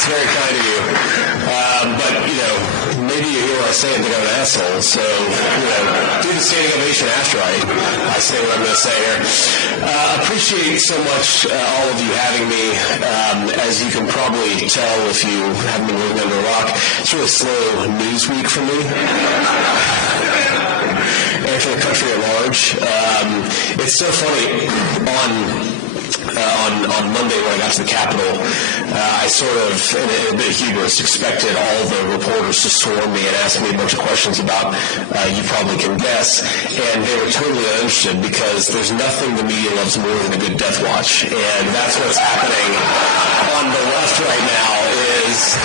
That's very kind of you. But, maybe you hear what I say and think I'm an asshole. So, do the standing ovation after I say what I'm going to say here. Appreciate so much all of you having me. As you can probably tell if you haven't been living under a rock, it's a really slow news week for me. And for the country at large. It's so funny, on Monday when I got to the Capitol, I sort of, in a bit of hubris, expected all the reporters to swarm me and ask me a bunch of questions about, you probably can guess, and they were totally uninterested because there's nothing the media loves more than a good death watch, and that's what's happening on the left right now is...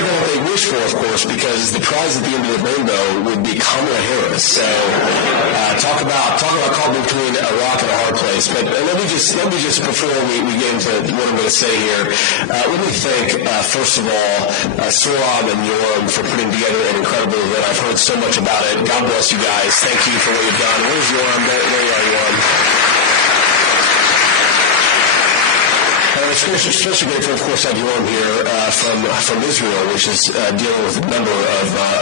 what they wish for, of course, because the prize at the end of the rainbow would be Kamala Harris. So, talk about caught between a rock and a hard place. But let me just before we get into what I'm going to say here, let me thank first of all Saurabh and Yoram for putting together an incredible event. I've heard so much about it. God bless you guys. Thank you for what you've done. Where's Yoram? There you are, Yoram. I'm especially grateful, of course, to have Yoram here from Israel, which is dealing with a number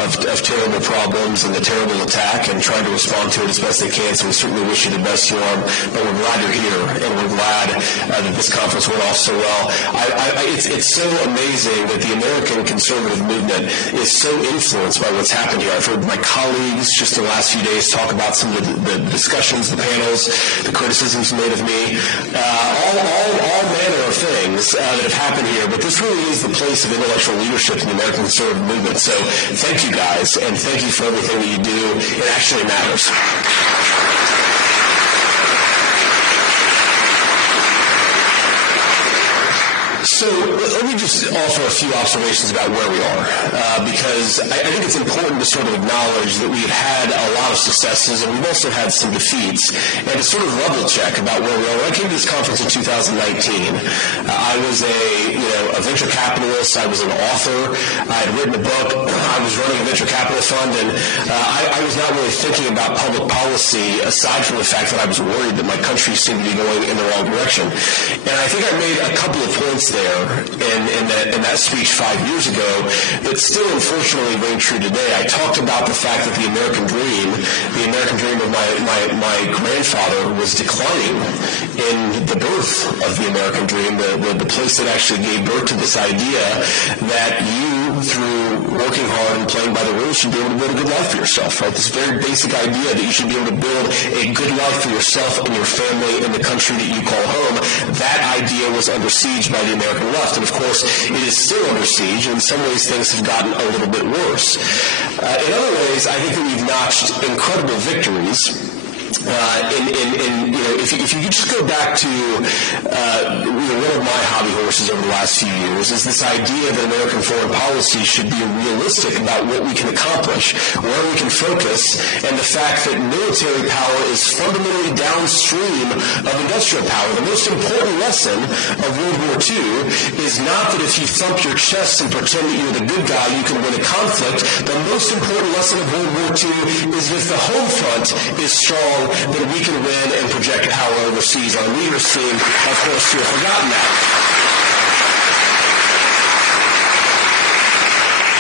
of terrible problems and the terrible attack and trying to respond to it as best they can. So we certainly wish you the best, Yoram. But we're glad you're here, and we're glad that this conference went off so well. It's so amazing that the American conservative movement is so influenced by what's happened here. I've heard my colleagues just in the last few days talk about some of the discussions, the panels, the criticisms made of me, all manner of things that have happened here, but this really is the place of intellectual leadership in the American conservative movement. So thank you guys, and thank you for everything that you do. It actually matters. So let me just offer a few observations about where we are, because I think it's important to sort of acknowledge that we've had a lot of successes and we've also had some defeats, and to sort of level check about where we are. When I came to this conference in 2019, I was a venture capitalist. I was an author. I had written a book. I was running a venture capital fund, and I was not really thinking about public policy aside from the fact that I was worried that my country seemed to be going in the wrong direction. And I think I made a couple of points there in that speech 5 years ago that still unfortunately ring true today. I talked about the fact that the American dream of my grandfather was declining in the birth of the American dream, the place that actually gave birth to this idea that you, through working hard and playing by the rules, should be able to build a good life for yourself, right? This very basic idea that you should be able to build a good life for yourself and your family in the country that you call home, that idea was under siege by the American left. And of course, it is still under siege. In some ways, things have gotten a little bit worse. In other ways, I think that we've notched incredible victories. If you could just go back to one of my hobby horses over the last few years is this idea that American foreign policy should be realistic about what we can accomplish, where we can focus, and the fact that military power is fundamentally downstream of industrial power. The most important lesson of World War II is not that if you thump your chest and pretend that you're the good guy, you can win a conflict. The most important lesson of World War II is if the home front is strong, then we can win and project power overseas. Our leaders seem, of course, to have forgotten that.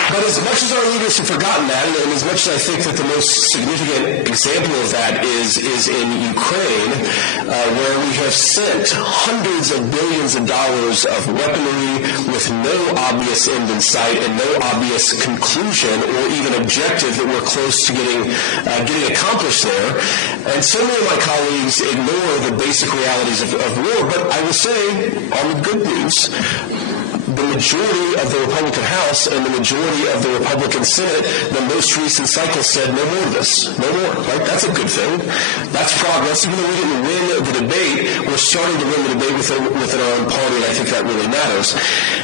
But as much as our leaders have forgotten that, and as much as I think that the most significant example of that is in Ukraine, where we have sent hundreds of billions of dollars of weaponry with no obvious end in sight and no obvious conclusion or even objective that we're close to getting accomplished there. And so many of my colleagues ignore the basic realities of war, but I will say, on the good news, the majority of the Republican House and the majority of the Republican Senate, the most recent cycle said no more of this, no more. Right? That's a good thing. That's progress. Even though we didn't win the debate, we're starting to win the debate within our own party, and I think that really matters.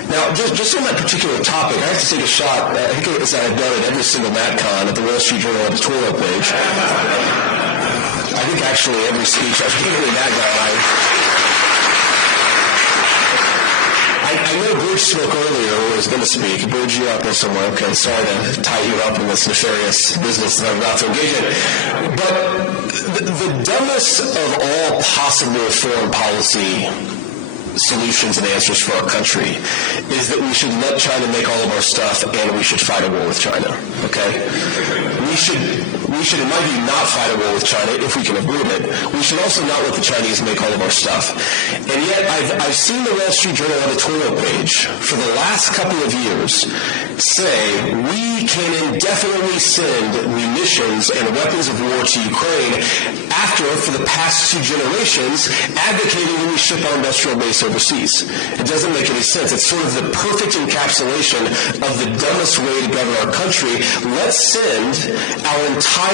Now, just on that particular topic, I have to take a shot. I think as I've done at every single NatCon at the Wall Street Journal editorial page. I think actually every speech I've given in that guy, I know Bridge spoke earlier, or was going to speak. Bridge, you out there somewhere. Okay, sorry to tie you up in this nefarious business that I'm about to engage in. But the dumbest of all possible foreign policy solutions and answers for our country is that we should let China make all of our stuff and we should fight a war with China, okay? We should, in my view, not fight a war with China if we can avoid it. We should also not let the Chinese make all of our stuff. And yet, I've seen the Wall Street Journal editorial page for the last couple of years say we can indefinitely send munitions and weapons of war to Ukraine after, for the past 2 generations, advocating that we ship our industrial base overseas. It doesn't make any sense. It's sort of the perfect encapsulation of the dumbest way to govern our country. Let's send our entire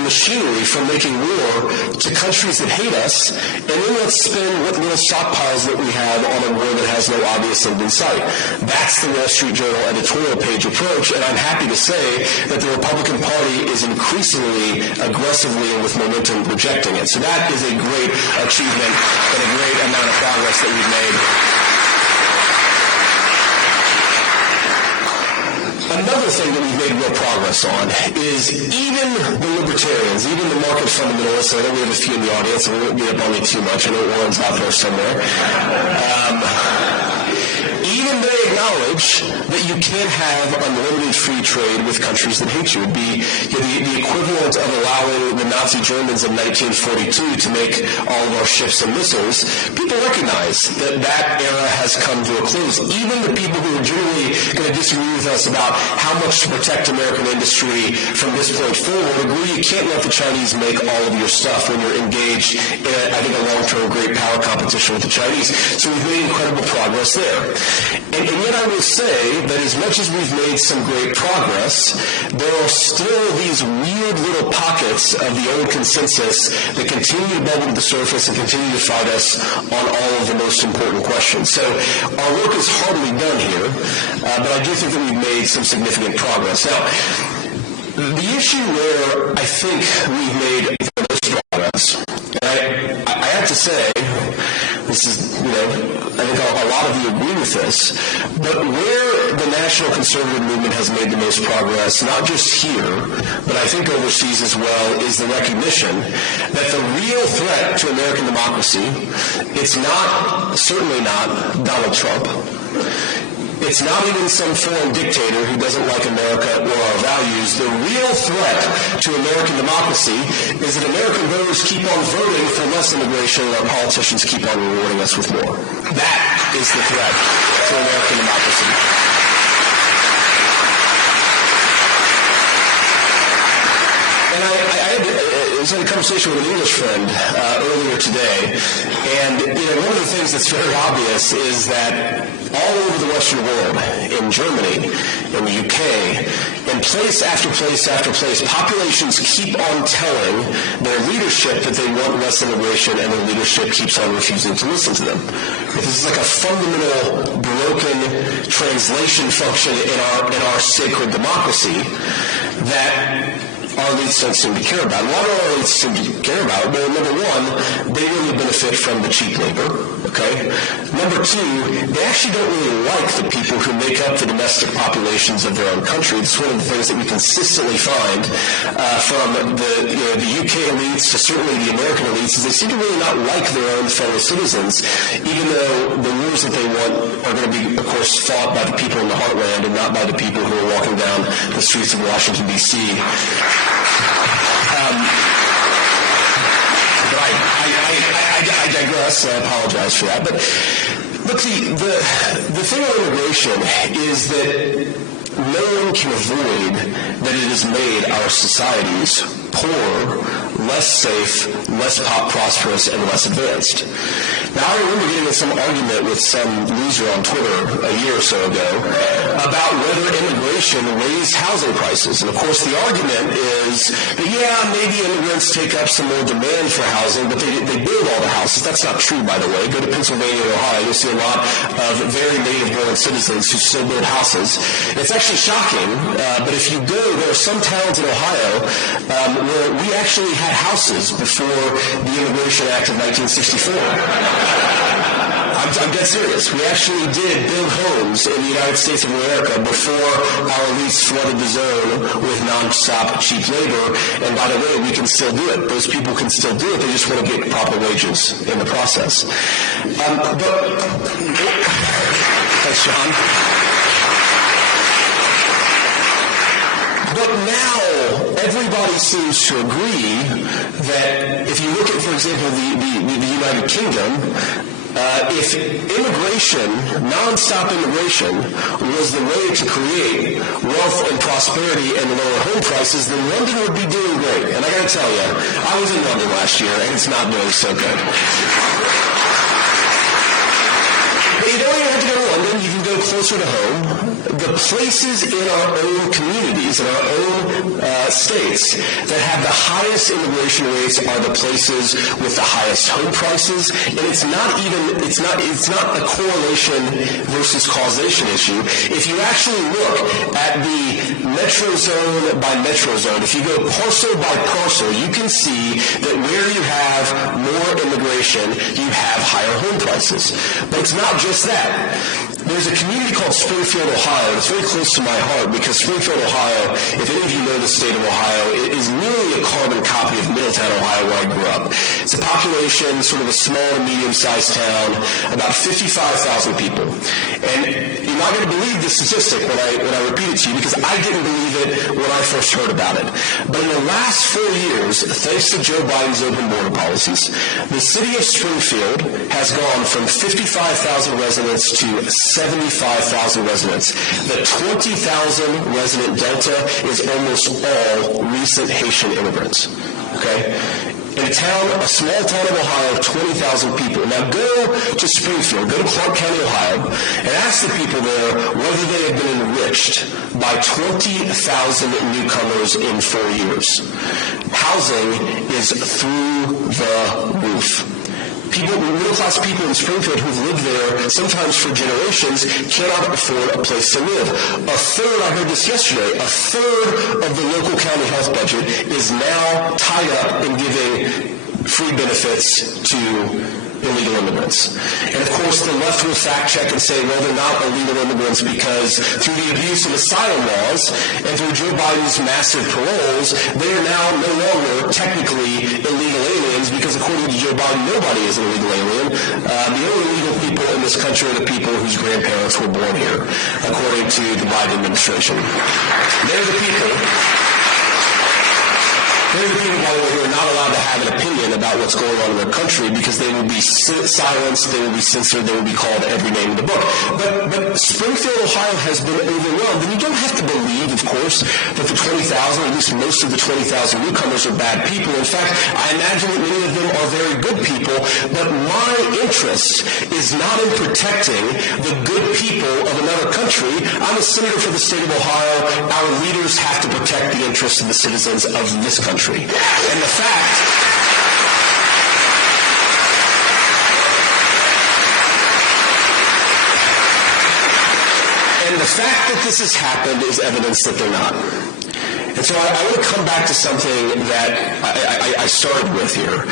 machinery for making war to countries that hate us, and then let's spend what little stockpiles that we have on a war that has no obvious end in sight. That's the Wall Street Journal editorial page approach, and I'm happy to say that the Republican Party is increasingly aggressively and with momentum rejecting it. So that is a great achievement and a great amount of progress that we've made. Another thing that we've made real progress on is even the libertarians, even the market fundamentalists, I know we have a few in the audience, and we won't beat up on me too much, I know Warren's out there somewhere. Even they acknowledge that you can't have unlimited free trade with countries that hate you. It would be the equivalent of allowing the Nazi Germans in 1942 to make all of our ships and missiles. People recognize that that era has come to a close. Even the people who are generally going to disagree with us about how much to protect American industry from this point forward agree you can't let the Chinese make all of your stuff when you're engaged in, I think, a long-term great power competition with the Chinese. So we've made incredible progress there. And yet I will say that as much as we've made some great progress, there are still these weird little pockets of the old consensus that continue to bubble to the surface and continue to fight us on all of the most important questions. So our work is hardly done here, but I do think that we've made some significant progress. Now, the issue where I think we've made the most progress, and I have to say, this is, I think a lot of you agree with this, but where the national conservative movement has made the most progress, not just here, but I think overseas as well, is the recognition that the real threat to American democracy, it's not, certainly not Donald Trump. It's not even some foreign dictator who doesn't like America or our values. The real threat to American democracy is that American voters keep on voting for less immigration and our politicians keep on rewarding us with more. That is the threat to American democracy. And I was in a conversation with an English friend earlier today, and one of the things that's very obvious is that all over the Western world, in Germany, in the UK, in place after place after place, populations keep on telling their leadership that they want less immigration, and their leadership keeps on refusing to listen to them. This is like a fundamental broken translation function in our sacred democracy that our elites don't seem to care about. Why do our elites seem to care about it? Well, number one, they really benefit from the cheap labor, okay? Number two, they actually don't really like the people who make up the domestic populations of their own country. It's one of the things that we consistently find from the UK elites to certainly the American elites is they seem to really not like their own fellow citizens, even though the wars that they want are going to be, of course, fought by the people in the heartland and not by the people who are walking down the streets of Washington, D.C. I digress. I apologize for that. But look, the thing about immigration is that no one can avoid that it has made our societies poorer, less safe, less prosperous, and less advanced. Now, I remember getting in some argument with some loser on Twitter a year or so ago about whether immigration raised housing prices. And, of course, the argument is that, yeah, maybe immigrants take up some more demand for housing, but they build all the houses. That's not true, by the way. Go to Pennsylvania and Ohio, you'll see a lot of very native-born citizens who still build houses. It's actually shocking, but if you go, there are some towns in Ohio where we actually had houses before the Immigration Act of 1964. I'm dead serious. We actually did build homes in the United States of America before our elites flooded the zone with non-stop cheap labor. And by the way, we can still do it. Those people can still do it. They just want to get proper wages in the process. Thanks, John. But now everybody seems to agree that if you look at, for example, the United Kingdom, if immigration, non-stop immigration, was the way to create wealth and prosperity and lower home prices, then London would be doing great. And I got to tell you, I was in London last year, and it's not doing so good. But you don't even have to go to London. You can go closer to home. The places in our own communities, in our own states, that have the highest immigration rates are the places with the highest home prices. And it's not a correlation versus causation issue. If you actually look at the metro zone by metro zone, if you go parcel by parcel, you can see that where you have more immigration, you have higher home prices. But it's not just that. There's a community called Springfield, Ohio. It's very close to my heart because Springfield, Ohio, if any of you know the state of Ohio, it is nearly a carbon copy of Middletown, Ohio, where I grew up. It's a population, sort of a small to medium-sized town, about 55,000 people. And you're not going to believe the statistic when I repeat it to you because I didn't believe it when I first heard about it. But in the last 4 years, thanks to Joe Biden's open border policies, the city of Springfield has gone from 55,000 residents to 75,000 residents. The 20,000 resident delta is almost all recent Haitian immigrants. Okay? In a small town of Ohio of 20,000 people. Now go to Springfield, go to Clark County, Ohio, and ask the people there whether they have been enriched by 20,000 newcomers in 4 years. Housing is through the roof. Middle-class people in Springfield who've lived there sometimes for generations cannot afford a place to live. A third, I heard this yesterday, a third of the local county health budget is now tied up in giving free benefits to illegal immigrants. And of course, the left will fact check and say, well, they're not illegal immigrants because through the abuse of asylum laws and through Joe Biden's massive paroles, they are now no longer technically illegal aliens because according to Joe Biden, nobody is an illegal alien. The only illegal people in this country are the people whose grandparents were born here, according to the Biden administration. They're the people. They're the people, by the way, who are not allowed to have an opinion about what's going on in their country because they will be silenced, they will be censored, they will be called every name in the book. But Springfield, Ohio has been overwhelmed. And you don't have to believe, of course, that the 20,000, or at least most of the 20,000 newcomers are bad people. In fact, I imagine that many of them are very good people. But my interest is not in protecting the good people of another country. I'm a senator for the state of Ohio. Our leaders have to protect the interests of the citizens of this country. And the fact that this has happened is evidence that they're not. And so I want to come back to something that I started with here,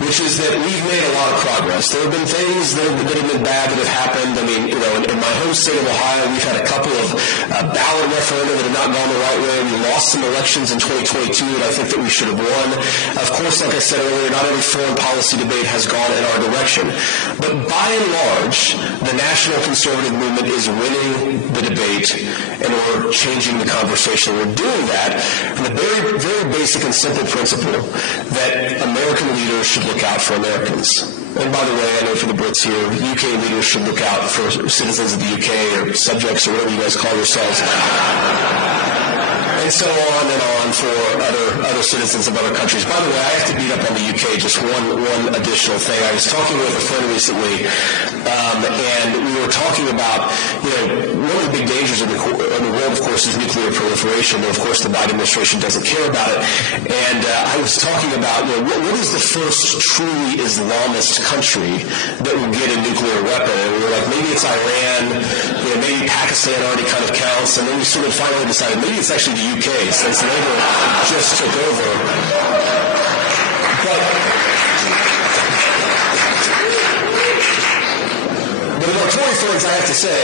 which is that we've made a lot of progress. There have been things that have been bad that have happened. I mean, in my home state of Ohio, we've had a couple of ballot referenda that have not gone the right way. We lost some elections in 2022 that I think that we should have won. Of course, like I said earlier, not every foreign policy debate has gone in our direction. But by and large, the national conservative movement is winning the debate, and we're changing the conversation. We're doing that from the very, very basic and simple principle that American leaders should look out for Americans. And by the way, I know for the Brits here, UK leaders should look out for citizens of the UK or subjects or whatever you guys call yourselves. And so on and on for other citizens of other countries. By the way, I have to beat up on the UK just one additional thing. I was talking with a friend recently, and we were talking about, one of the big dangers in the world, of course, is nuclear proliferation. And of course, the Biden administration doesn't care about it. And I was talking about, what is the first truly Islamist country that will get a nuclear weapon? And we were like, maybe it's Iran, maybe Pakistan already kind of counts. And then we sort of finally decided maybe it's actually the UK, since NATO just took over. friends, I have to say,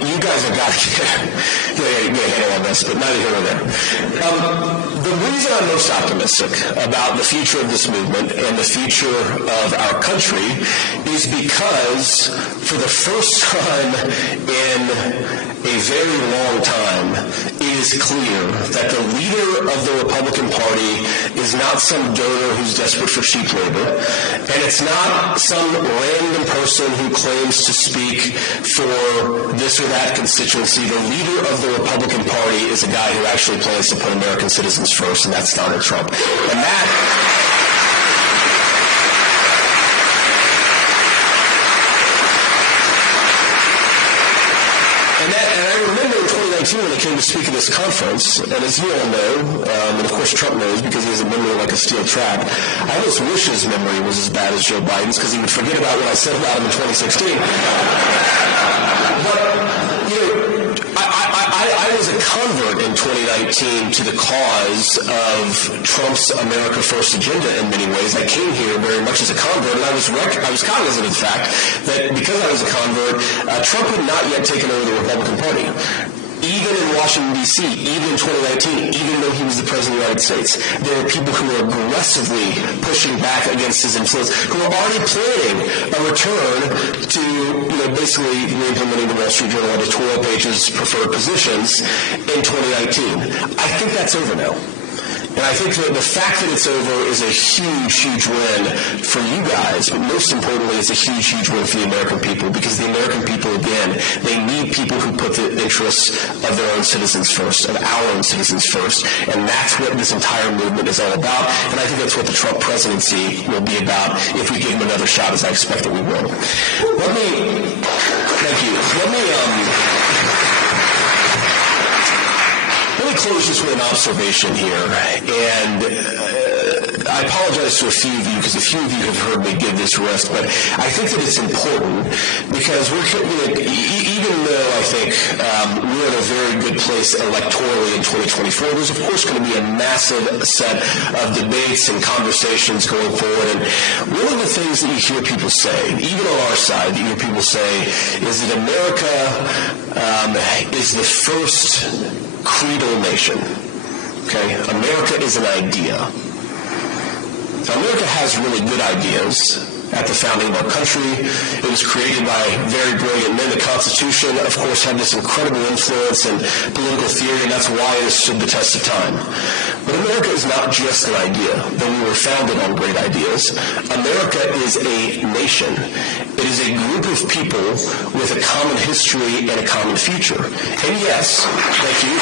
you guys have got to get a handle on this, but neither here nor there. The reason I'm most optimistic about the future of this movement and the future of our country is because for the first time in a very long time, it is clear that the leader of the Republican Party is not some donor who's desperate for cheap labor, and it's not some random person who claims to speak for this or that constituency. The leader of the Republican Party is a guy who actually plans to put American citizens first, and that's Donald Trump. And I remember in 2019 when I came to speak at this conference, and as you all know, and of course Trump knows because he has a memory like a steel trap, I almost wish his memory was as bad as Joe Biden's because he would forget about what I said about him in 2016. But, I was a convert in 2019 to the cause of Trump's America First agenda in many ways. I came here very much as a convert, and I was cognizant of the fact that because I was a convert, Trump had not yet taken over the Republican Party. Even in Washington, D.C., even in 2019, even though he was the President of the United States, there are people who are aggressively pushing back against his influence, who are already planning a return to, basically re-implementing the Wall Street Journal editorial pages' preferred positions in 2019. I think that's over now. And I think that the fact that it's over is a huge, huge win for you guys, but most importantly, it's a huge, huge win for the American people, because the American people, again, they need people who put the interests of their own citizens first, of our own citizens first, and that's what this entire movement is all about, and I think that's what the Trump presidency will be about if we give him another shot, as I expect that we will. Thank you. Let me close just with an observation here, and I apologize to a few of you because a few of you have heard me give this risk, but I think that it's important because even though I think we're in a very good place electorally in 2024, there's of course going to be a massive set of debates and conversations going forward, and one of the things that you hear people say, even on our side, that you hear people say is that America is the first creedal nation. Okay? America is an idea. Now, America has really good ideas at the founding of our country. It was created by very brilliant men. The Constitution, of course, had this incredible influence in political theory, and that's why it has stood the test of time. But America is not just an idea, though we were founded on great ideas. America is a nation. It is a group of people with a common history and a common future. And yes, thank you.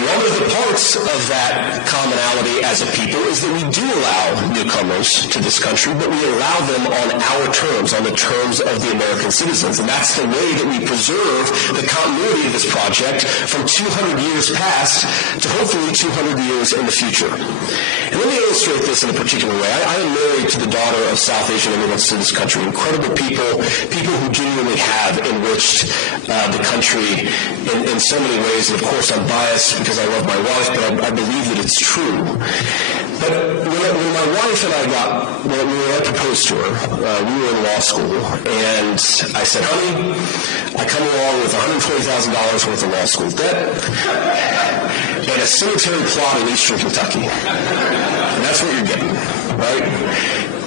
One of the parts of that commonality as a people is that we do allow newcomers to this country, but we allow them on our terms, on the terms of the American citizens. And that's the way that we preserve the continuity of this project from 200 years past to hopefully 200 years in the future. And let me illustrate this in a particular way. I am married to the daughter of South Asian immigrants to this country, incredible people who genuinely have enriched the country in so many ways. And of course, I'm biased because I love my wife, but I believe that it's true. But when my wife and I proposed to her, we were in law school, and I said, honey, I come along with $120,000 worth of law school debt and a cemetery plot in eastern Kentucky. And that's what you're getting, right?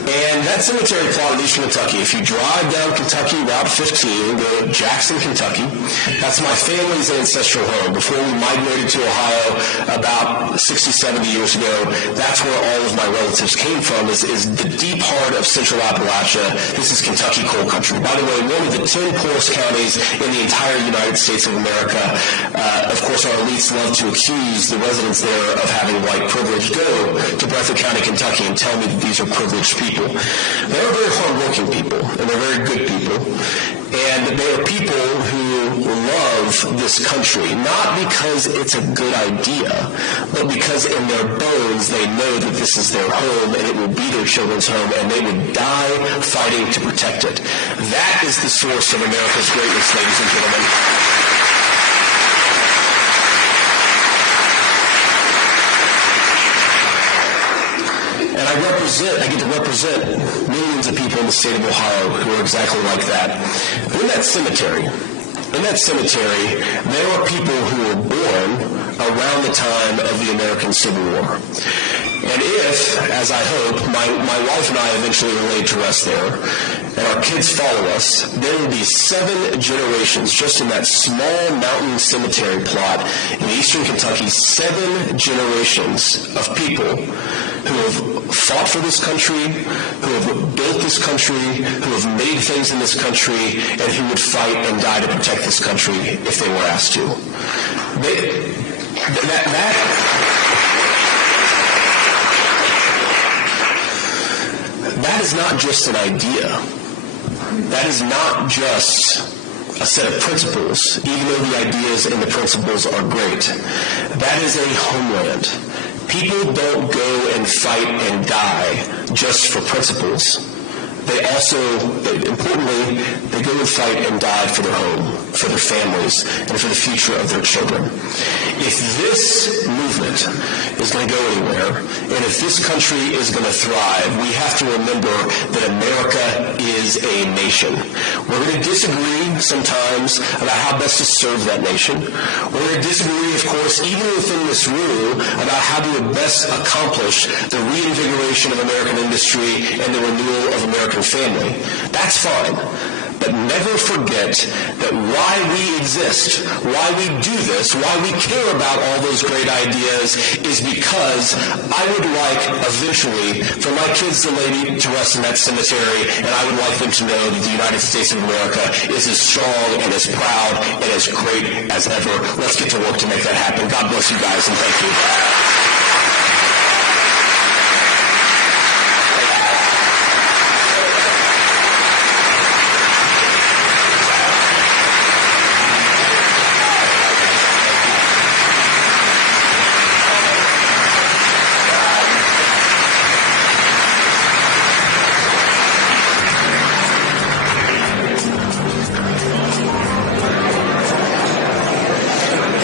And that cemetery plot in eastern Kentucky, if you drive down Kentucky Route 15, go to Jackson, Kentucky, that's my family's ancestral home. Before we migrated to Ohio about 60, 70 years ago, that's where all of my relatives came from, is the deep heart of central Appalachia. This is Kentucky coal country. By the way, one of the 10 poorest counties in the entire United States of America. Of course, our elites love to accuse the residents there of having white privilege. Go to Breathitt County, Kentucky, and tell me that these are privileged people. They are very hardworking people, and they're very good people, and they are people who love this country, not because it's a good idea, but because in their bones they know that this is their home, and it will be their children's home, and they would die fighting to protect it. That is the source of America's greatness, ladies and gentlemen. And I I get to represent millions of people in the state of Ohio who are exactly like that. But in that cemetery, there are people who were born around the time of the American Civil War. And if, as I hope, my wife and I eventually are laid to rest there, and our kids follow us, there will be 7 generations just in that small mountain cemetery plot in eastern Kentucky, 7 generations of people who have fought for this country, who have built this country, who have made things in this country, and who would fight and die to protect this country if they were asked to. That is not just an idea. That is not just a set of principles, even though the ideas and the principles are great. That is a homeland. People don't go and fight and die just for principles. They also, importantly, they go and fight and die for their home, for their families, and for the future of their children. If this movement is going to go anywhere, and if this country is going to thrive, we have to remember that America is a nation. We're going to disagree sometimes about how best to serve that nation. We're going to disagree, of course, even within this room, about how to best accomplish the reinvigoration of American industry and the renewal of American family. That's fine. But never forget that why we exist, why we do this, why we care about all those great ideas is because I would like eventually for my kids to lay to rest in that cemetery, and I would like them to know that the United States of America is as strong and as proud and as great as ever. Let's get to work to make that happen. God bless you guys, and thank you.